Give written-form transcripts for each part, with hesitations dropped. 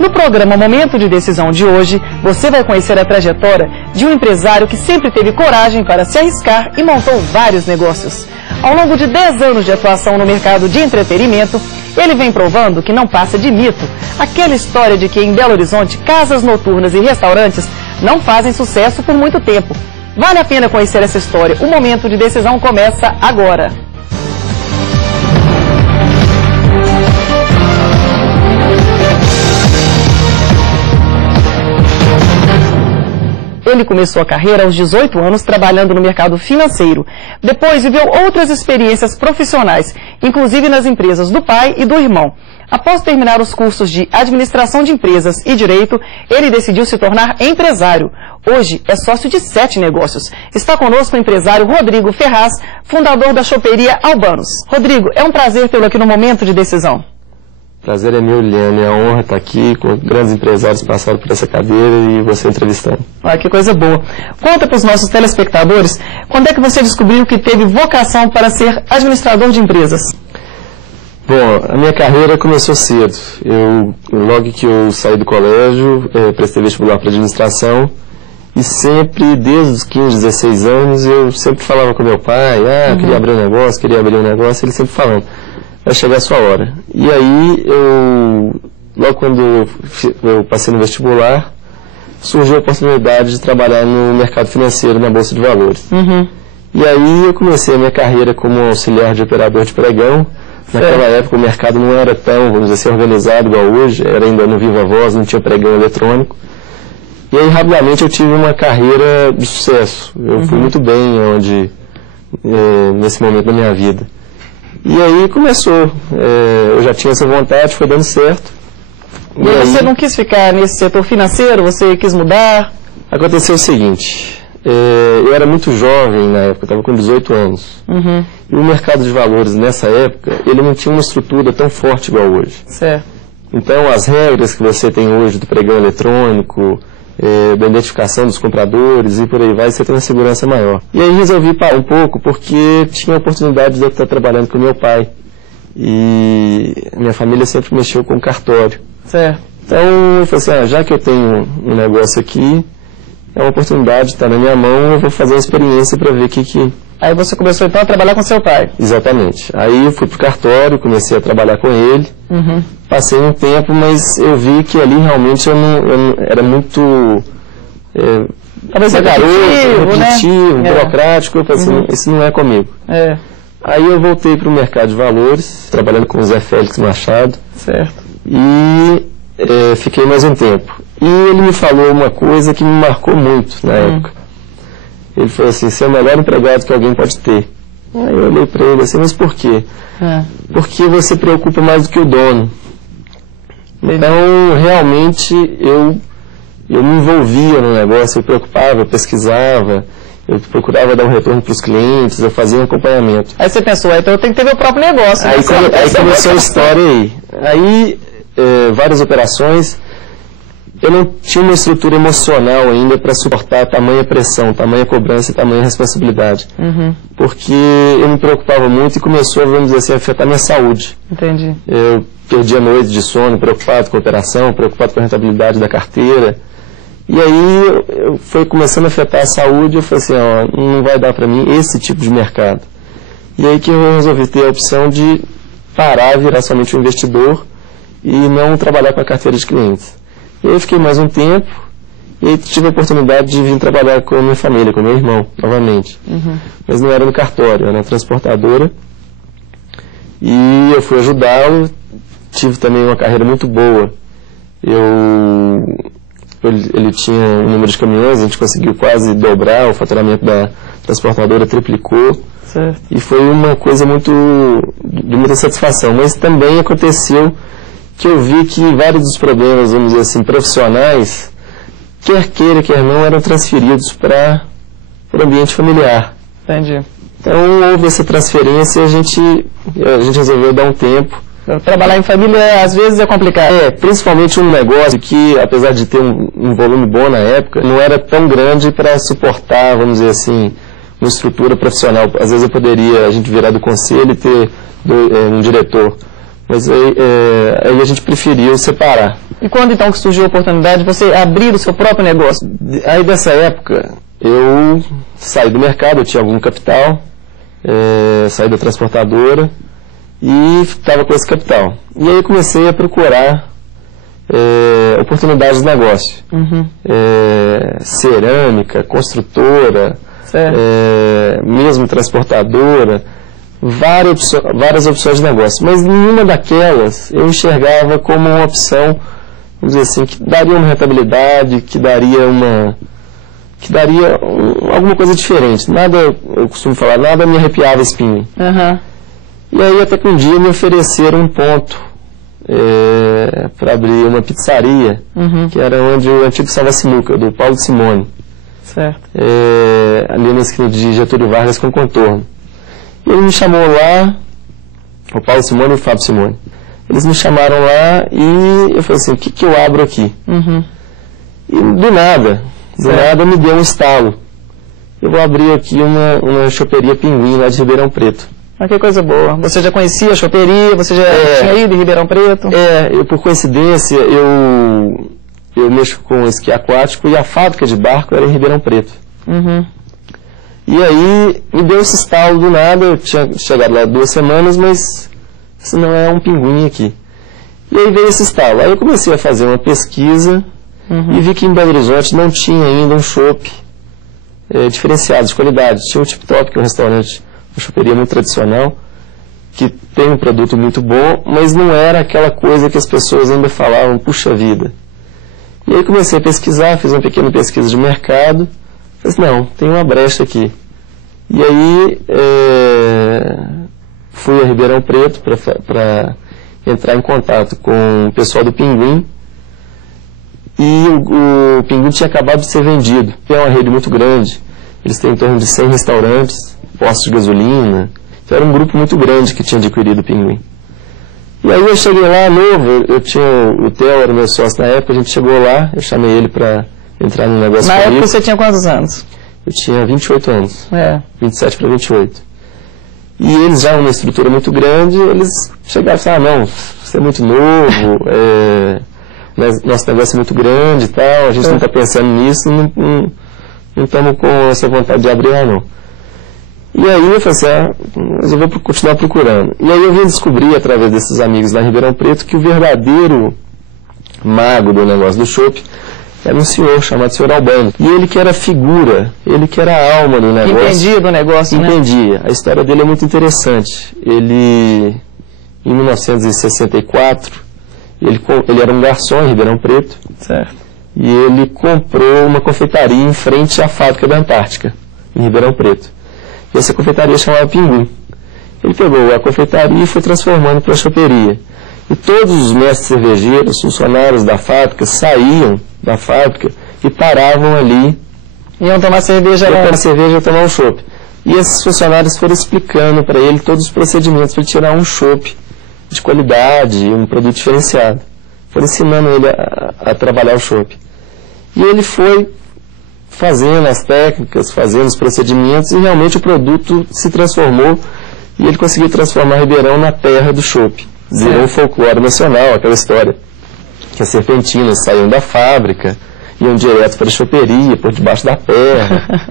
No programa Momento de Decisão de hoje, você vai conhecer a trajetória de um empresário que sempre teve coragem para se arriscar e montou vários negócios. Ao longo de 10 anos de atuação no mercado de entretenimento, ele vem provando que não passa de mito aquela história de que em Belo Horizonte, casas noturnas e restaurantes não fazem sucesso por muito tempo. Vale a pena conhecer essa história. O Momento de Decisão começa agora. Ele começou a carreira aos 18 anos trabalhando no mercado financeiro. Depois viveu outras experiências profissionais, inclusive nas empresas do pai e do irmão. Após terminar os cursos de administração de empresas e direito, ele decidiu se tornar empresário. Hoje é sócio de 7 negócios. Está conosco o empresário Rodrigo Ferraz, fundador da choperia Albanos. Rodrigo, é um prazer tê-lo aqui no Momento de Decisão. Prazer é meu, Liliane. É uma honra estar aqui com grandes empresários que passaram por essa cadeira e você entrevistando. Ah, que coisa boa. Conta para os nossos telespectadores, quando é que você descobriu que teve vocação para ser administrador de empresas? Bom, a minha carreira começou cedo. Logo que eu saí do colégio, prestei vestibular para administração e sempre, desde os 15, 16 anos, eu sempre falava com meu pai, queria abrir um negócio, ele sempre falando, vai chegar a sua hora. E aí, logo quando eu passei no vestibular, surgiu a oportunidade de trabalhar no mercado financeiro, na Bolsa de Valores. E aí eu comecei a minha carreira como auxiliar de operador de pregão. Naquela época o mercado não era tão, vamos dizer assim, organizado igual hoje, era ainda no Viva Voz, não tinha pregão eletrônico. E aí rapidamente eu tive uma carreira de sucesso. Eu fui muito bem nesse momento da minha vida. E aí começou, eu já tinha essa vontade, foi dando certo. E aí, você não quis ficar nesse setor financeiro, você quis mudar? Aconteceu o seguinte, eu era muito jovem na época, estava com 18 anos. E o mercado de valores nessa época, ele não tinha uma estrutura tão forte igual hoje. Certo. Então as regras que você tem hoje do pregão eletrônico, da identificação dos compradores e por aí vai, você tem uma segurança maior. E aí resolvi parar um pouco porque tinha a oportunidade de eu estar trabalhando com meu pai. E minha família sempre mexeu com cartório. Certo. Então eu falei assim, já que eu tenho um negócio aqui, é uma oportunidade, está na minha mão, eu vou fazer uma experiência para ver o que... Aí você começou então a trabalhar com seu pai? Exatamente. Aí eu fui para o cartório, comecei a trabalhar com ele, passei um tempo, mas eu vi que ali realmente eu não era muito repetitivo, burocrático, eu falei assim, isso não é comigo. Aí eu voltei para o mercado de valores, trabalhando com o Zé Félix Machado. Certo. E fiquei mais um tempo. E ele me falou uma coisa que me marcou muito na época. Ele falou assim, você é o melhor empregado que alguém pode ter. Aí eu olhei para ele assim, mas por quê? Porque você preocupa mais do que o dono. Então, realmente, eu me envolvia no negócio, eu preocupava, eu pesquisava, eu procurava dar um retorno para os clientes, eu fazia um acompanhamento. Aí você pensou, então eu tenho que ter meu próprio negócio. Aí começou a história aí. Aí, várias operações. Eu não tinha uma estrutura emocional ainda para suportar tamanha pressão, tamanha cobrança e tamanha responsabilidade. Porque eu me preocupava muito e começou, vamos dizer assim, a afetar minha saúde. Entendi. Eu perdia noites de sono, preocupado com a operação, preocupado com a rentabilidade da carteira. E aí foi começando a afetar a saúde, eu falei assim, não vai dar para mim esse tipo de mercado. E aí que eu resolvi ter a opção de parar, virar somente um investidor e não trabalhar com a carteira de clientes. E aí fiquei mais um tempo e aí tive a oportunidade de vir trabalhar com a minha família, com meu irmão, novamente. Mas não era no cartório, era na transportadora. E eu fui ajudá-lo, tive também uma carreira muito boa. Ele tinha um número de caminhões, a gente conseguiu quase dobrar, o faturamento da transportadora triplicou. Certo. E foi uma coisa de muita satisfação. Mas também aconteceu que eu vi que vários dos problemas, vamos dizer assim, profissionais, quer queira, quer não, eram transferidos para o ambiente familiar. Entendi. Então houve essa transferência e a gente resolveu dar um tempo. Trabalhar em família às vezes é complicado. Principalmente um negócio que, apesar de ter um volume bom na época, não era tão grande para suportar, vamos dizer assim, uma estrutura profissional. Às vezes a gente virar do conselho e ter um diretor. Mas aí a gente preferiu separar. E quando então que surgiu a oportunidade de você abrir o seu próprio negócio? Aí dessa época eu saí do mercado, eu tinha algum capital, saí da transportadora e estava com esse capital. E aí eu comecei a procurar oportunidades de negócio. Cerâmica, construtora, mesmo transportadora, várias opções de negócio. Mas nenhuma daquelas eu enxergava como uma opção, vamos dizer assim, que daria uma rentabilidade, que daria alguma coisa diferente. Nada, eu costumo falar, nada me arrepiava a espinha. E aí até que um dia me ofereceram um ponto para abrir uma pizzaria, que era onde o antigo Salva Sinuca, do Paulo Simone. Ali na esquina de Getúlio Vargas com contorno. E ele me chamou lá, o Paulo Simone e o Fábio Simone. Eles me chamaram lá e eu falei assim, o que eu abro aqui? E do nada me deu um estalo. Eu vou abrir aqui uma choperia Pinguim lá de Ribeirão Preto. Ah, que coisa boa. Você já conhecia a choperia? Você já tinha ido em Ribeirão Preto? Por coincidência, eu mexo com esqui aquático e a fábrica de barco era em Ribeirão Preto. E aí me deu esse estalo do nada, eu tinha chegado lá 2 semanas, mas isso não é um pinguim aqui. E aí veio esse estalo. Aí eu comecei a fazer uma pesquisa e vi que em Belo Horizonte não tinha ainda um chopp diferenciado, de qualidade. Tinha o Tip Top, que é um restaurante, uma choperia muito tradicional, que tem um produto muito bom, mas não era aquela coisa que as pessoas ainda falavam, puxa vida. E aí comecei a pesquisar, fiz uma pequena pesquisa de mercado, falei assim, não, tem uma brecha aqui. E aí fui a Ribeirão Preto para entrar em contato com o pessoal do Pinguim, e o Pinguim tinha acabado de ser vendido. É uma rede muito grande, eles têm em torno de 100 restaurantes, postos de gasolina, então era um grupo muito grande que tinha adquirido o Pinguim. E aí eu cheguei lá novo, o Theo era meu sócio na época, a gente chegou lá, eu chamei ele para entrar no negócio comigo. Na época você tinha quantos anos? Eu tinha 28 anos, 27 para 28. E eles já, uma estrutura muito grande, eles chegaram e falaram, não, você é muito novo, nosso negócio é muito grande e tal, a gente não está pensando nisso, não estamos com essa vontade de abrir lá não. E aí eu falei assim, mas eu vou continuar procurando. E aí eu vim descobrir, através desses amigos lá em Ribeirão Preto, que o verdadeiro mago do negócio do chopp era um senhor chamado Sr. Albano. E ele que era a figura, ele que era a alma do negócio. Entendia do negócio, né? Entendia. A história dele é muito interessante. Ele, em 1964, ele era um garçom em Ribeirão Preto. E ele comprou uma confeitaria em frente à fábrica da Antártica, em Ribeirão Preto. E essa confeitaria chamava Pinguim. Ele pegou a confeitaria e foi transformando para a choperia. E todos os mestres cervejeiros, funcionários da fábrica, saíam da fábrica e paravam ali. Iam tomar cerveja lá. Tomar cerveja e tomar um chopp. E esses funcionários foram explicando para ele todos os procedimentos para ele tirar um chopp de qualidade, um produto diferenciado. Foram ensinando ele a trabalhar o chopp. E ele foi fazendo as técnicas, fazendo os procedimentos, e realmente o produto se transformou, e ele conseguiu transformar Ribeirão na terra do chopp. Virou um folclore nacional, aquela história que as serpentinas saíam da fábrica, iam direto para a choperia, por debaixo da terra.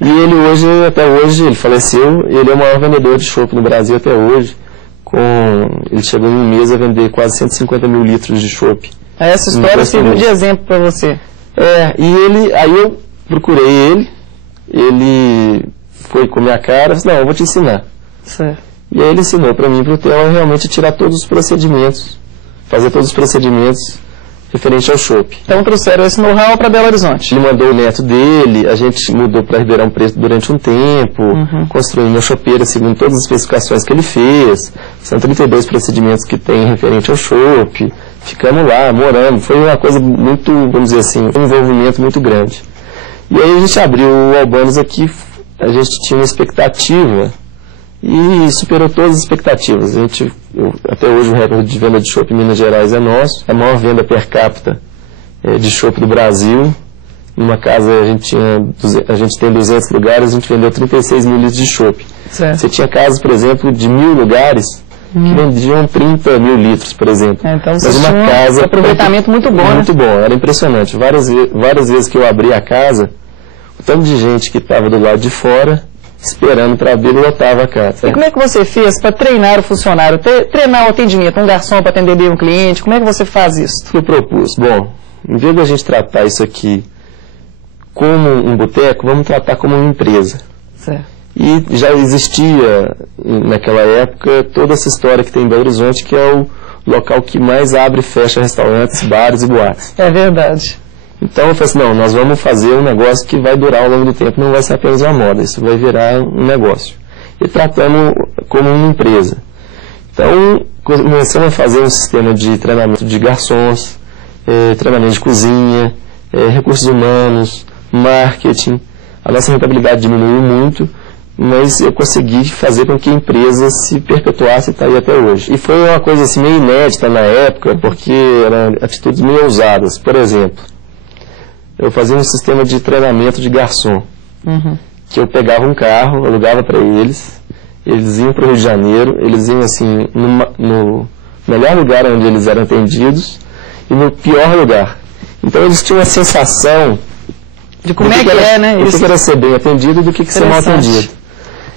E ele hoje, até hoje, ele faleceu, ele é o maior vendedor de chopp no Brasil até hoje. Ele chegou em um mês a vender quase 150 mil litros de chopp. Essa história serviu de exemplo para você. Aí eu procurei ele foi com a minha cara, disse, não, eu vou te ensinar. E aí ele ensinou para mim e para o Theo realmente tirar todos os procedimentos, fazer todos os procedimentos referente ao chopp. Então trouxeram esse know-how para Belo Horizonte. Ele mandou o neto dele, a gente mudou para Ribeirão Preto durante um tempo, construindo uma chopeira segundo todas as especificações que ele fez. São 32 procedimentos que tem referente ao chopp. Ficamos lá, moramos. Foi uma coisa muito, vamos dizer assim, um envolvimento muito grande. E aí a gente abriu o Albanos aqui, a gente tinha uma expectativa e superou todas as expectativas. Até hoje o recorde de venda de chopp em Minas Gerais é nosso. A maior venda per capita de chopp do Brasil. Numa casa a gente tem 200 lugares, a gente vendeu 36 mil litros de chopp. Você tinha casas, por exemplo, de 1.000 lugares que vendiam 30 mil litros, por exemplo. Então mas uma casa, um aproveitamento muito bom, muito bom, era impressionante. Várias vezes que eu abri a casa, o tanto de gente que estava do lado de fora, esperando para abrir, lotava a casa. E como é que você fez para treinar o funcionário, treinar o atendimento, um garçom para atender bem um cliente? Como é que você faz isso? Eu propus, bom, em vez da gente tratar isso aqui como um boteco, vamos tratar como uma empresa. Certo. E já existia, naquela época, toda essa história que tem em Belo Horizonte, que é o local que mais abre e fecha restaurantes, bares e boates. É verdade. Então eu falei assim, não, nós vamos fazer um negócio que vai durar ao longo do tempo, não vai ser apenas uma moda, isso vai virar um negócio. E tratamos como uma empresa. Então começamos a fazer um sistema de treinamento de garçons, treinamento de cozinha, recursos humanos, marketing. A nossa rentabilidade diminuiu muito, mas eu consegui fazer com que a empresa se perpetuasse e está aí até hoje. E foi uma coisa assim meio inédita na época, porque eram atitudes meio ousadas. Por exemplo, eu fazia um sistema de treinamento de garçom, que eu pegava um carro, alugava para eles iam para o Rio de Janeiro, eles iam assim no melhor lugar onde eles eram atendidos e no pior lugar. Então eles tinham a sensação de como é que é, né? O que era ser bem atendido do que ser mal atendido.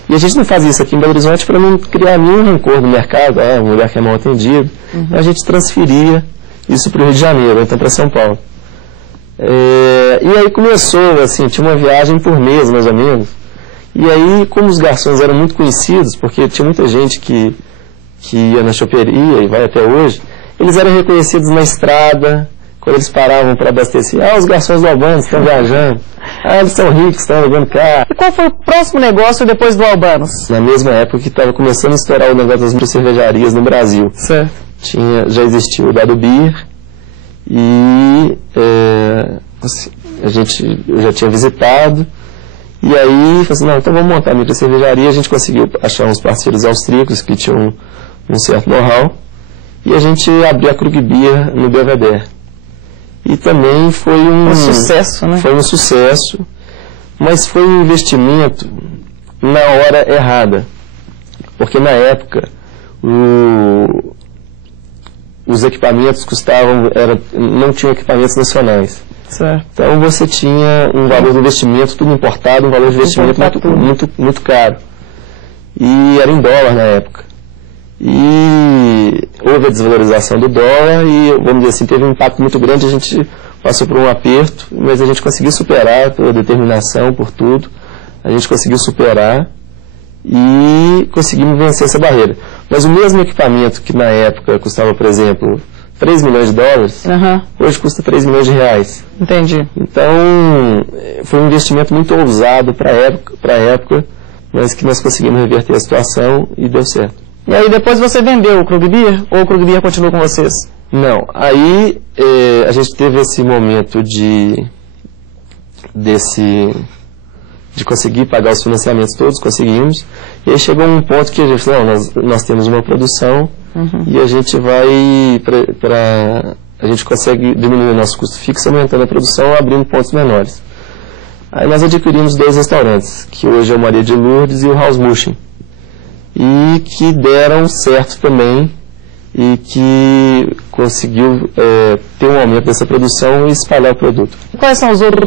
E a gente não fazia isso aqui em Belo Horizonte para não criar nenhum rancor no mercado, um lugar que é mal atendido. A gente transferia isso para o Rio de Janeiro, então para São Paulo. E aí começou, assim, tinha uma viagem por mês, mais ou menos. E aí, como os garçons eram muito conhecidos, porque tinha muita gente que ia na choperia e vai até hoje, eles eram reconhecidos na estrada, quando eles paravam para abastecer. Os garçons do Albanos estão viajando. Eles são ricos, estão alugando carro. E qual foi o próximo negócio depois do Albanos? Na mesma época que estava começando a estourar o negócio das microcervejarias no Brasil. Certo. Já existia o Dado Beer e eu já tinha visitado. E aí, falei assim, não, então vamos montar a microcervejaria. A gente conseguiu achar uns parceiros austríacos que tinham um certo know-how. E a gente abriu a Krug Beer no Belvedere. E também foi um sucesso, né? Foi um sucesso, mas foi um investimento na hora errada. Porque na época os equipamentos não tinham equipamentos nacionais. Certo. Então você tinha um valor de investimento, tudo importado, um valor de investimento muito caro. E era em dólar na época. E houve a desvalorização do dólar e, vamos dizer assim, teve um impacto muito grande. A gente passou por um aperto, mas a gente conseguiu superar por determinação, por tudo. A gente conseguiu superar e conseguimos vencer essa barreira. Mas o mesmo equipamento que na época custava, por exemplo, 3 milhões de dólares, hoje custa 3 milhões de reais. Entendi. Então, foi um investimento muito ousado para a época, mas que nós conseguimos reverter a situação e deu certo. E aí depois você vendeu o Krug Beer ou o Krug Beer continua com vocês? Não, aí a gente teve esse momento de conseguir pagar os financiamentos todos, conseguimos, e aí chegou um ponto que a gente falou, nós temos uma produção e a gente a gente consegue diminuir o nosso custo fixo aumentando a produção, abrindo pontos menores. Aí nós adquirimos 2 restaurantes, que hoje é o Maria de Lourdes e o House Mushin, e que deram certo também e que conseguiu ter um aumento dessa produção e espalhar o produto. Quais são os outros